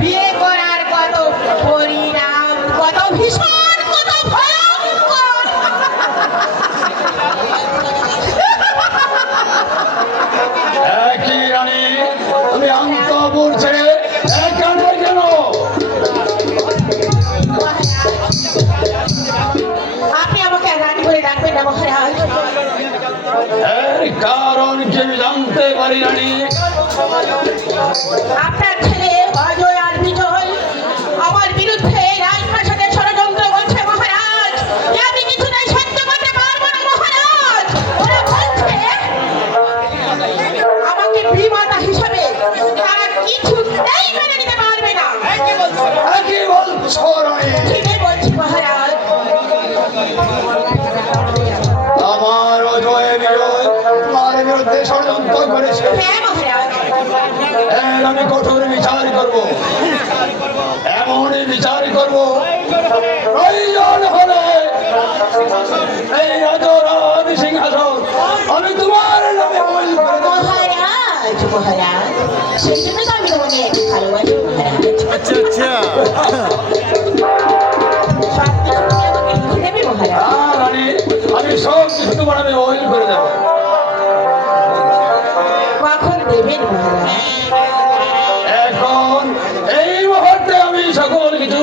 বিয়ে করার কত পরিণাম, কত ভীষণ, কত ভয়ঙ্কর। একই রানী, তুমি অন্তপুর ছেড়ে এখানে কেন? আপনি আমাকে রানী বলে ডাকবেন না মহারাজ। এর কারণ কি আমি জানতে পারি রানী? আপনার ছেলে অজয় আর বিজয় আমার বিরুদ্ধে রাজপ্রাসাদে ষড়যন্ত্র করছে মহারাজ। আমি কিছুতেই সহ্য করতে পারবো না মহারাজ। ওরা বলছে আমাকে বিমাতা হিসাবে তারা কিছুতেই মেনে নিতে পারবে না। কি বলছো রানী? ঠিকই বলছি মহারাজ। আমার অজয় বিজয় তোমার বিরুদ্ধে ষড়যন্ত্র করেছে। হ্যাঁ মহারাজ। এর আমি কঠোর বিচার করব, এমনই বিচার করব প্রয়োজন হলে এই রাজরাজ সিংহাসন আমি তোমার নামে বলি করে দেব। মহারাজ মহারাজ, সেই জন্য তো আমি তোমাকে ভালোবাসি মহারাজ। আচ্ছা আচ্ছা সব কিছু তুমি আমাকে লিখে দেবে মহারাজ। হ্যাঁ রানী, আমি সব কিছু তোমার আমি ওই করে দেব। কখন দেবেন মহারাজ? এখন এই মুহূর্তে আমি সকল কিছু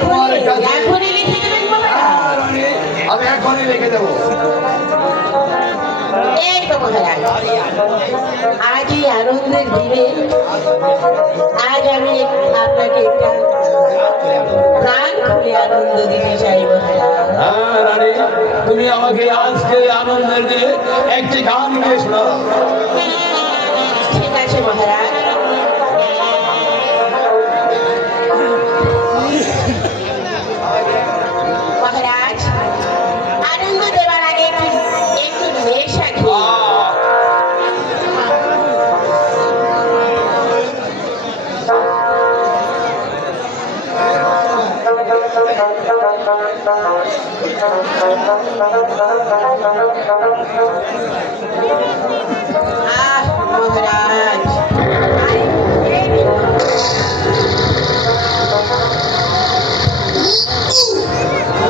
তোমার কাছে এখনই লিখে দেবেন মহারাজ? হ্যাঁ রানী, আমি এখনই লিখে দেবো। এই তো মহারাজ, আজই আনন্দের দিনে আজ আমি আপনাকে একটা প্রাণ খুলে আনন্দ দিতে চাই মহারাজ। হ্যাঁ রানী, তুমি আমাকে আজকে আনন্দের দিনে একটি গান গিয়ে শোনাও। ঠিক আছে মহারাজ। মহারাজ, আনন্দ দেওয়ার আগে একটু নেশা খেয়ে মহারাজ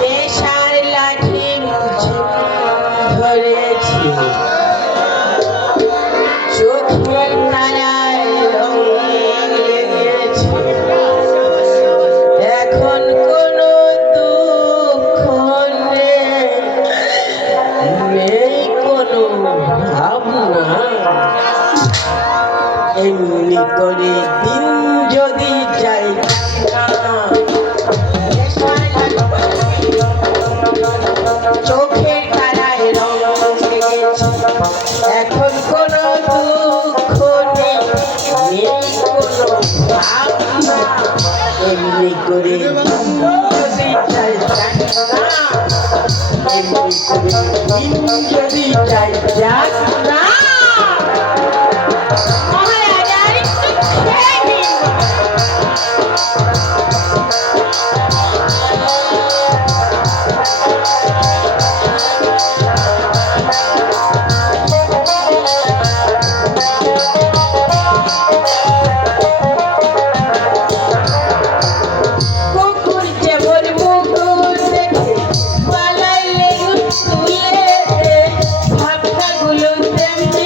নেশার লাঠি ধরেছি, চোখের তারায় রং লেগেছে, এখন কোনো দুঃখ নেই, কোনো ভাবনা। এমনি করে দিন যদি যাই চোখের তারায় রং লেগেছে, এখন কোনো দুঃখ নেই, কোনো ভাবনা। এমনি করে যদি যাই এমনি করে দিন যদি যাই যাক না। মহারাজ, আর একটু খেয়ে নিন। কুকুর যেমন মুকুর দেখে পালাইলে তুলে, ভাবনাগুলো তেমনি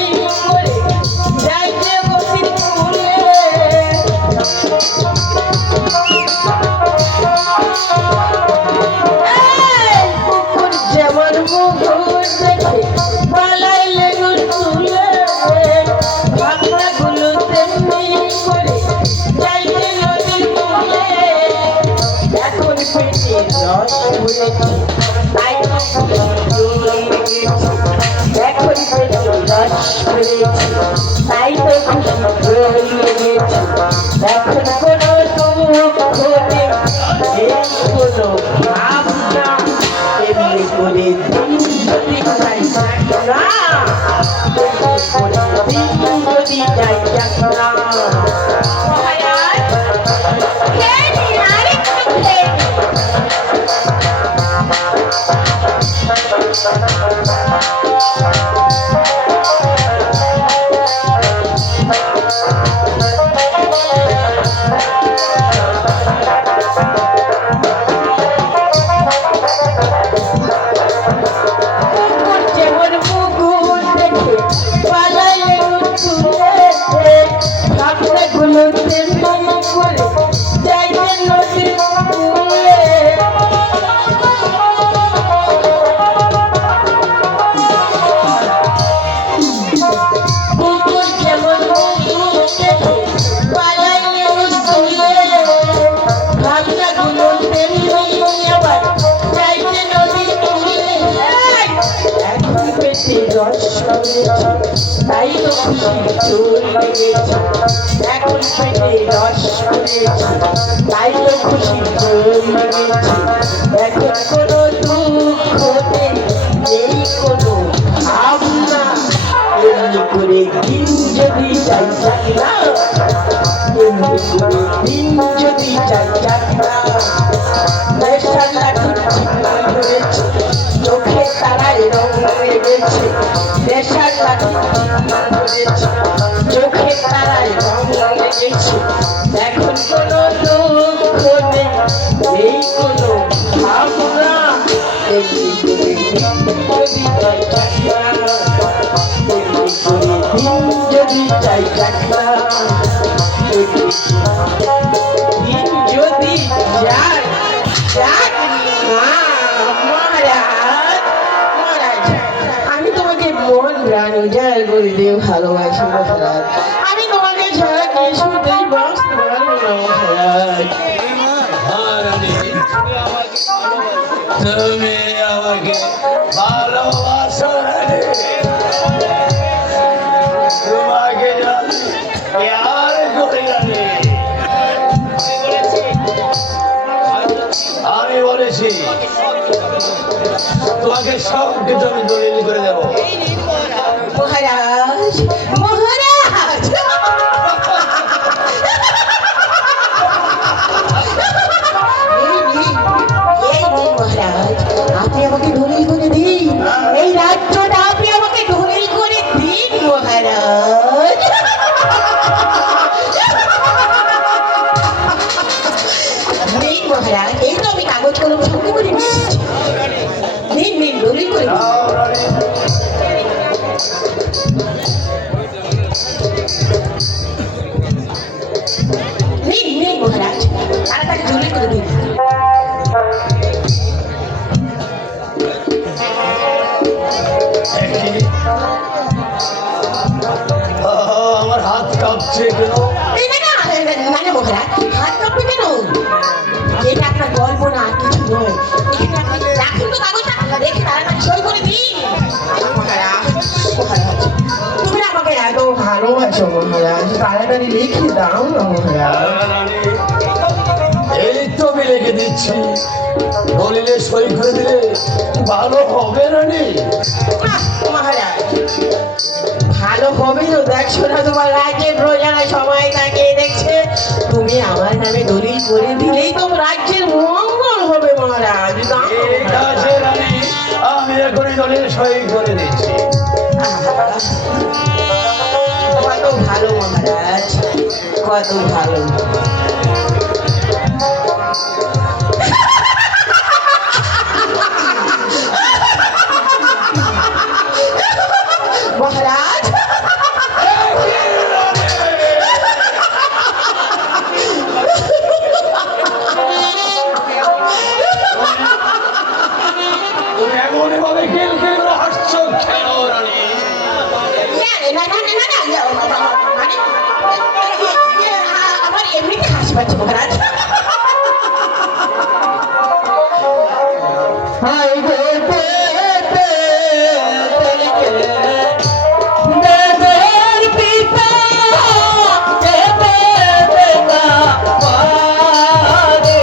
শুনেছি তাই তো খুশি চুল লেগেছে এখন পেটে রস করেছি তাই তো খুশি চুল লেগেছে এখন কোনো দুঃখ নেই নেই কোনো ভাবনা এমনি করে দিন যদি যাই যাক না এমনি করে দিন যদি যাই যাক না নেশার লাঠি ঠিকনা ধরেছে চোখে তারায় রং লেগেছে নেশার লাঠি ঠিকনা ধরেছে চোখে তারায় রং লেগেছে এখন কোনো দুঃখ নেই নেই কোনো ভাবনা এমনি করে দিন যদি যাই যাক না এমনি করে দিন যদি যাই যাক না এমনি দিন যদি যাই যাক না মহারাজ মহারাজ আমি তোমাকে মন প্রাণ উজাড় করে দিয়ে ভালোবাসি মহারাজ আমি তোমাকে ছাড়া কিছুতেই বাঁচতে পারবো না মহারাজ মহারানী, তুমি আমাকে ভালোবাসো রানী। তোমাকে জানি প্যার করি রানী। আমি বলেছি তোমাকে সব কিছু আমি দলিল করে দেবো। মহারাজ মহারাজ এই নিন মহারাজ আপনি আমাকে দলিল করে দিন এই রাজ্যটা আপনি আমাকে দলিল করে দিন মহারাজ নিন মহারাজ এই তো আমি কাগজ কলম সঙ্গে করে নিয়ে এসেছি নিন নিন দলিল করে দিন যাও রানী। নিন নিন মহারাজ তাড়াতাড়ি দলিল করে দিন দেখি। আমার হাত কাঁপছে কেন? না মহারাজ হাত কাঁপবে কেন এটা আপনার গল্প না আর কিছু নয় এখানে আপনি রাখুন তো কাগজটা রেখে তাড়াতাড়ি সই করে দিন মহারাজ মহারাজ তুমি না আমাকে এত ভালোবাসো মহারাজ তাড়াতাড়ি লিখে দাও না মহারাজ রানী, এই তো আমি লিখে দিচ্ছি। দলিলে সই করে দিলে ভালো হবে রানী। আহ, মহারাজ ভালো হবে তো দেখছো না তোমার রাজ্যের প্রজারা সবাই তাকিয়ে দেখছে তুমি আমার নামে দলিল করে দিলেই তো রাজ্যের মঙ্গল হবে মহারাজ দাও না, ঠিক মহারাজ। আছে রানী, আমি এখনই দলিলে সই করে দিচ্ছি। কত ভালো মহারাজ কত ভালো মহারাজ তুমি এমন ভাবে খেল খেল করে হাসছো কেন রানী? না মানে আমার এমনিতে হাসি পাচ্ছে মহারাজ হাই গো দেবের পিতা দেবে না পারে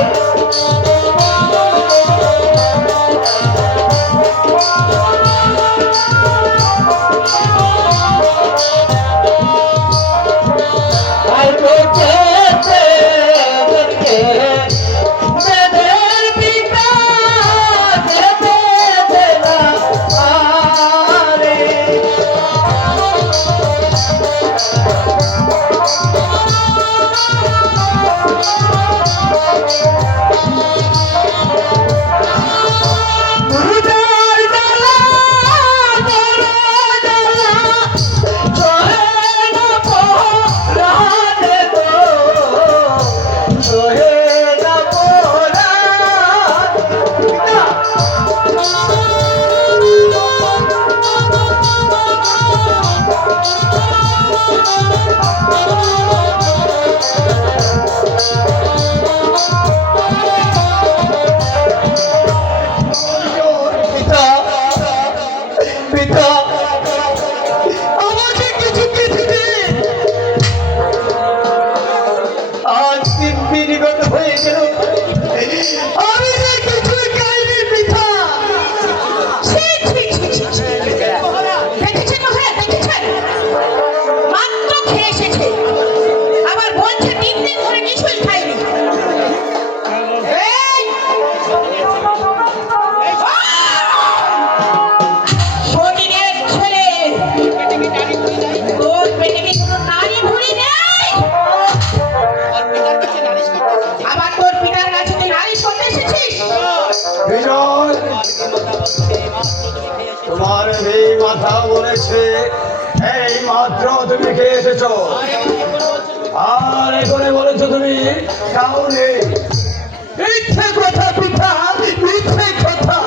হাই গো দেবের পিতা দেবে না পারে দুর্গার জ্বালা জ্বালা সহে না পোড়াতে গো সহে না পিতা পিতা বিগত হয়ে গেল। আমি যে কিছুই খাইনি পিতা। ছি, ছি, ছি, ছি, ছি। দেখেছেন মহারাজ, দেখেছেন? মাত্র খেয়ে এসেছে, আবার বলছে 3 দিন ধরে কিছুই খায়নি। এই! শনিদের ছেলে, তোর পেটে কি কোনো নারী ভুঁড়ি নেই? আবার তোর পিতার কাছে তুই নালিশ করতে এসেছিস? বিজয়, তোমার এই মাথা বলেছে এই মাত্র তুমি খেয়ে এসেছো, আর এখানে বলেছো তুমি খাও নেই। মিথ্যে কথা পিতা, মিথ্যে কথা।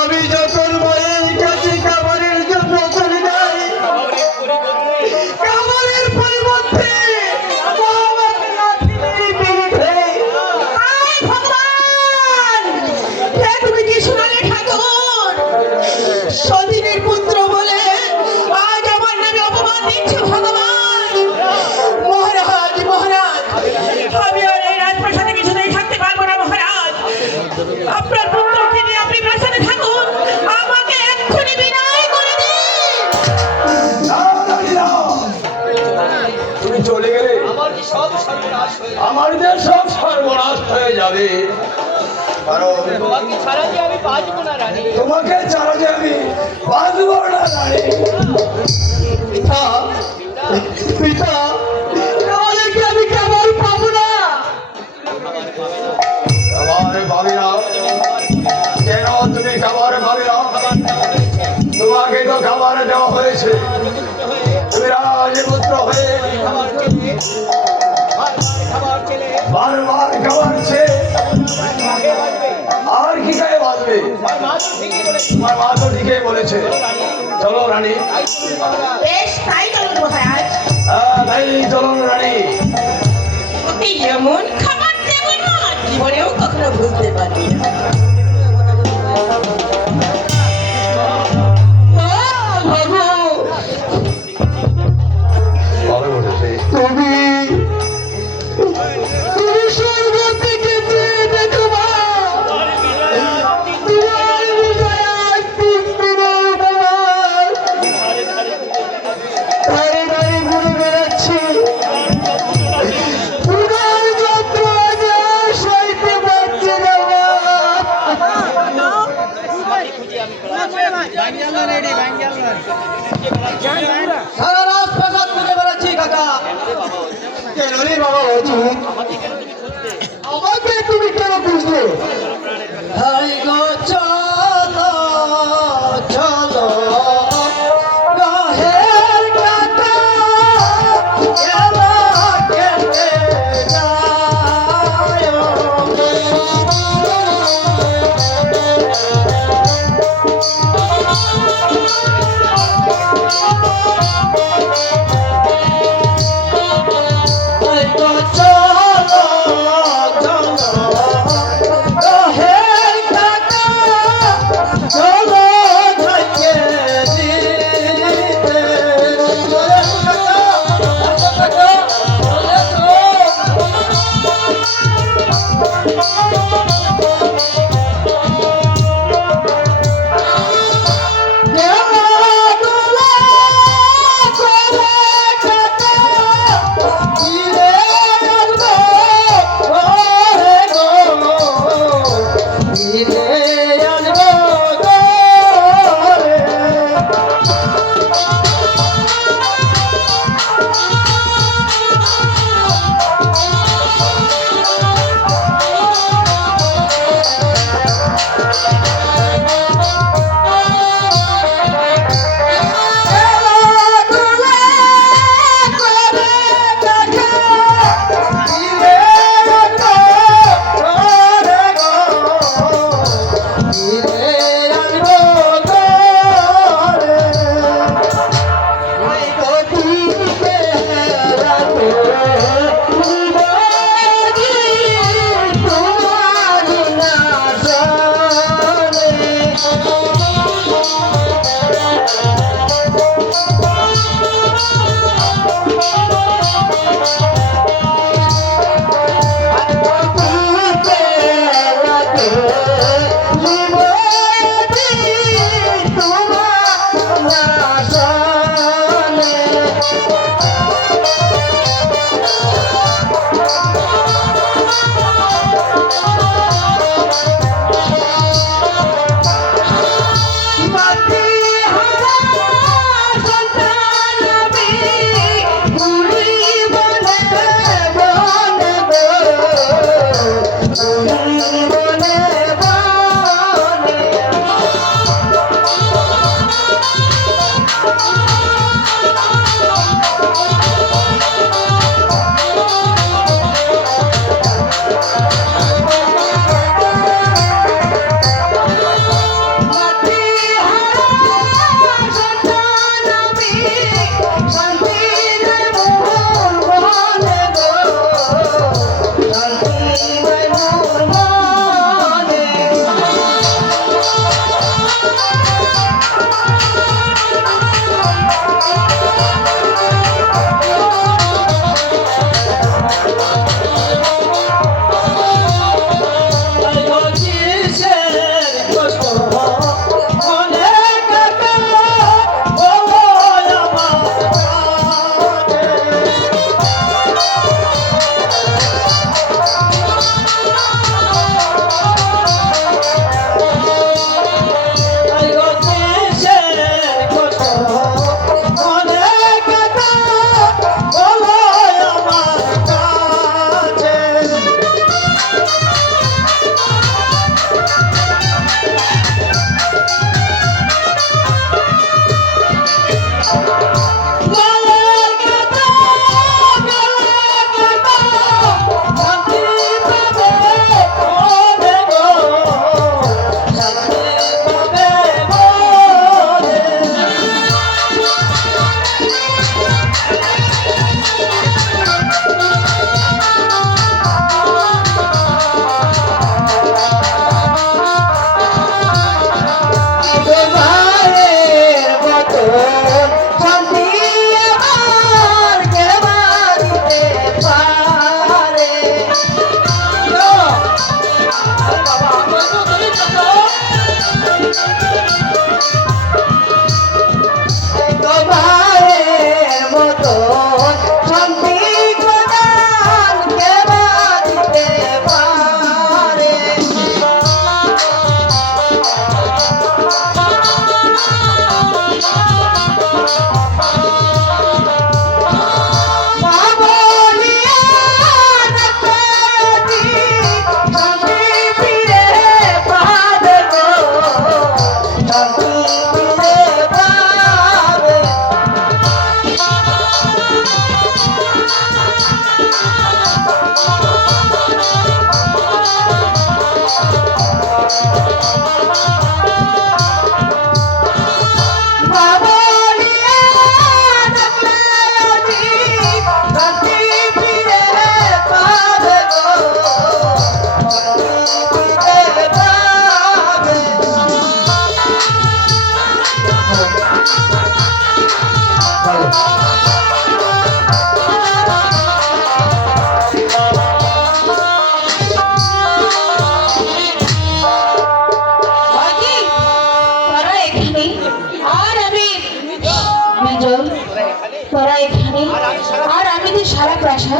আমি যখন মায়ের কাছে খাবারের জন্য চলে যাই, খাবারের পরিবর্তে মা আমাকে লাথি মেরে মেরে ফেলে। আয় ভগবান! এ তুমি কি শোনালে ঠাকুর? সতীনের পুত্র বলে আজ আমার নামে অপমান দিচ্ছে ভগবান। মহারাজ, মহারাজ, আমি আর এই রাজপ্রাসাদে কিছুতেই থাকতে পারবো না মহারাজ। আপনার পুত্রকে নিয়ে আপনি প্রাসাদে থাকুন, আমাকে এক্ষুনি বিদায় করে দিন। না, রানী না। তুমি চলে গেলে আমার যে সব সর্বনাশ হয়ে যাবে, কারণ তোমাকে ছাড়া যে আমি বাঁচবো না রানী। তোমাকে ছাড়া যে আমি বাঁচবো না রানী। পিতা, পিতা, তাহলে কি আমি কেবল পাবো না? খাবার পাবি না? কেন তুমি খাবার পাবি না? তোমাকে তো খাবার দেওয়া হয়েছে, তুমি রাজপুত্র হয়ে বারবার খাবার চেয়ে আর কি গায়ে বাঁধবে? তোমার মা তো ঠিকই বলেছে। চলো রানী। বেশ, তাই চলুন মহারাজ। তাই চলুন রানী। এই এমন খাবার দেব না, জীবনেও কখনো ভুলতে পারবি না। ভালো বলেছে। তুমি স্বর্গ থেকে চেয়ে দেখো মা, তোমার হৃদয়ে আজ 3 দিনের উপবাস। ধারে ধারে ঘুরে বেড়াচ্ছি, তোমার যন্ত্রণা সইতে পারছি না মা। সারা রাজপ্রাসাদ খুঁজে বেড়াচ্ছি কাকা। কেন রে বাবা অর্জুন, আমাকে তুমি কেন খুঁজলে? হাই গো চলো চলো গাহের কাকা, আমাকে চলো চলো গাহের কাকা,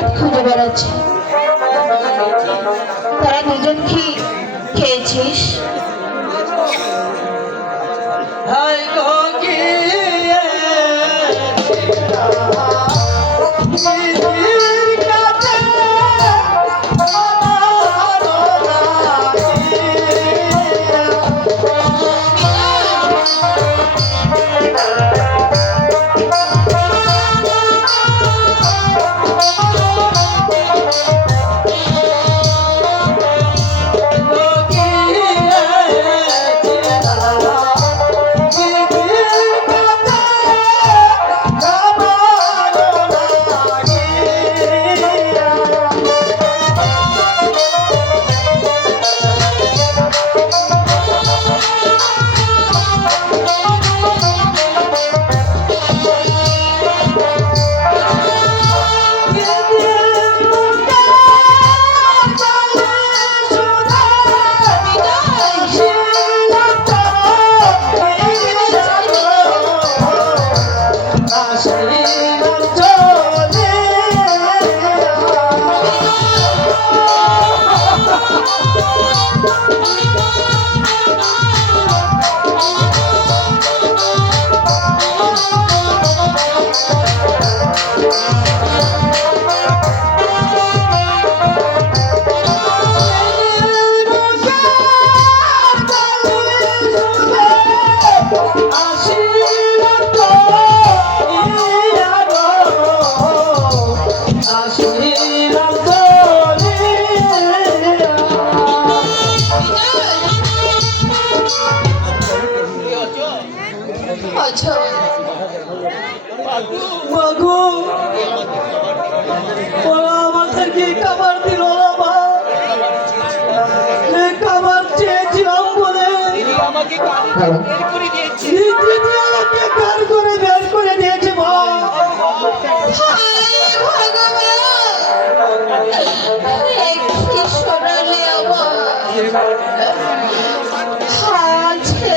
পথ খুঁজে বেড়াচ্ছে। তারা দুজন কি খেয়েছিস? হাই গো গিয়ে দিদির কাছে আচ্ছা মাগো ওরা আমাদেরকে খাবার দিল না মা। যে খাবার চেয়েছিলাম বলে আমাকে বের করে দিয়েছে, আমাকে কার করে বের করে দিয়েছে মা। আজকে